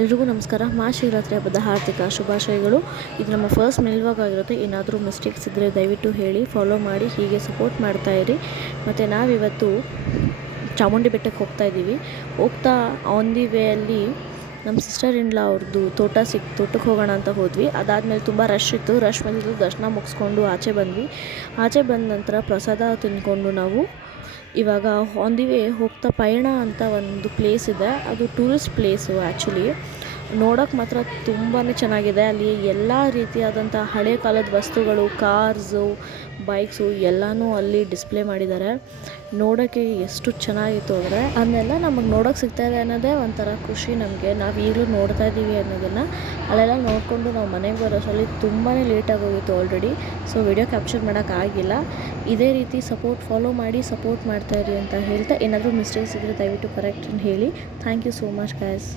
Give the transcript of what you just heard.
ಎಲ್ರಿಗೂ ನಮಸ್ಕಾರ. ಮಹಾಶಿವರಾತ್ರಿ ಹಬ್ಬದ ಹಾರ್ದಿಕ ಶುಭಾಶಯಗಳು. ಇದು ನಮ್ಮ ಫಸ್ಟ್ ಮೆಲ್ವಾಗ್ ಆಗಿರುತ್ತೆ. ಏನಾದರೂ ಮಿಸ್ಟೇಕ್ಸ್ ಇದ್ದರೆ ದಯವಿಟ್ಟು ಹೇಳಿ, ಫಾಲೋ ಮಾಡಿ, ಹೀಗೆ ಸಪೋರ್ಟ್ ಮಾಡ್ತಾಯಿರಿ. ಮತ್ತು ನಾವಿವತ್ತು ಚಾಮುಂಡಿ ಬೆಟ್ಟಕ್ಕೆ ಹೋಗ್ತಾ ಆನ್ ದಿ ವೇಯಲ್ಲಿ ನಮ್ಮ ಸಿಸ್ಟರ್ ಇನ್ಲಾ ಅವ್ರದ್ದು ತೋಟಕ್ಕೆ ಹೋಗೋಣ ಅಂತ ಹೋದ್ವಿ. ಅದಾದಮೇಲೆ ತುಂಬ ರಶ್ ಇತ್ತು. ರಶ್ ಬಂದಿದ್ದು ದರ್ಶನ ಮುಗಿಸ್ಕೊಂಡು ಆಚೆ ಬಂದ ನಂತರ ಪ್ರಸಾದ ತಿಂದ್ಕೊಂಡು ನಾವು ಇವಾಗ ಆನ್ ದಿ ವೇ ಹೋಗ್ತಾ ಪಯಣ ಅಂತ ಒಂದು ಪ್ಲೇಸ್ ಇದೆ. ಅದು ಟೂರಿಸ್ಟ್ ಪ್ಲೇಸು. ಆ್ಯಕ್ಚುಲಿ ನೋಡೋಕ್ಕೆ ಮಾತ್ರ ತುಂಬಾ ಚೆನ್ನಾಗಿದೆ. ಅಲ್ಲಿ ಎಲ್ಲ ರೀತಿಯಾದಂಥ ಹಳೆ ಕಾಲದ ವಸ್ತುಗಳು, ಕಾರ್ಸು, ಬೈಕ್ಸು ಎಲ್ಲನೂ ಅಲ್ಲಿ ಡಿಸ್ಪ್ಲೇ ಮಾಡಿದ್ದಾರೆ. ನೋಡೋಕ್ಕೆ ಎಷ್ಟು ಚೆನ್ನಾಗಿತ್ತು ಅಂದರೆ ಅದನ್ನೆಲ್ಲ ನಮಗೆ ನೋಡೋಕ್ಕೆ ಸಿಗ್ತಾಯಿದೆ ಅನ್ನೋದೇ ಒಂಥರ ಖುಷಿ ನಮಗೆ. ನಾವು ಈಗಲೂ ನೋಡ್ತಾ ಇದ್ದೀವಿ ಅನ್ನೋದನ್ನು. ಅಲ್ಲೆಲ್ಲ ನೋಡಿಕೊಂಡು ನಾವು ಮನೆಗೆ ಬರೋಷ್ಟರಲ್ಲಿ ತುಂಬಾ ಲೇಟಾಗಿ ಹೋಗಿತ್ತು ಆಲ್ರೆಡಿ. ಸೊ ವಿಡಿಯೋ ಕ್ಯಾಪ್ಚರ್ ಮಾಡೋಕ್ಕಾಗಿಲ್ಲ. ಇದೇ ರೀತಿ ಫಾಲೋ ಮಾಡಿ ಸಪೋರ್ಟ್ ಮಾಡ್ತಾಯಿರಿ ಅಂತ ಹೇಳ್ತಾ, ಏನಾದರೂ ಮಿಸ್ಟೇಕ್ಸ್ ಇದ್ದರೆ ದಯವಿಟ್ಟು ಕರೆಕ್ಟ್ ಹೇಳಿ. Thank you so much guys.